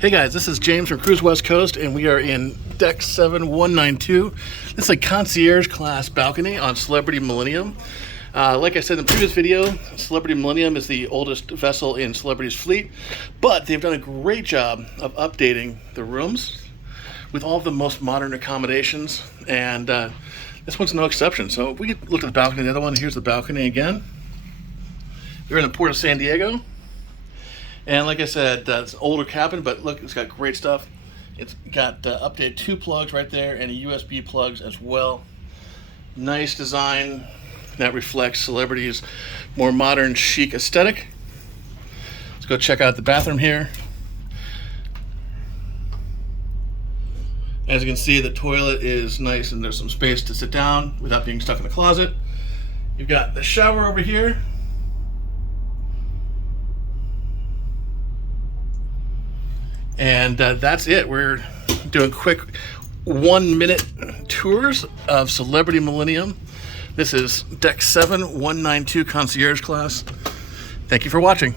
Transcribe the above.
Hey guys, this is James from Cruise West Coast, and we are in Deck 7192. This is a Concierge Class Balcony on Celebrity Millennium. Like I said in the previous video, Celebrity Millennium is the oldest vessel in Celebrity's fleet, but they've done a great job of updating the rooms with all of the most modern accommodations, and this one's no exception. So if we could look at the balcony, the other one, here's the balcony again. We're in the Port of San Diego. And like I said, it's an older cabin, but look, it's got great stuff. It's got updated 2 plugs right there and a USB plugs as well. Nice design that reflects Celebrity's more modern, chic aesthetic. Let's go check out the bathroom here. As you can see, the toilet is nice and there's some space to sit down without being stuck in the closet. You've got the shower over here. And that's it. We're doing quick 1-minute tours of Celebrity Millennium. This is Deck 7192 Concierge Class. Thank you for watching.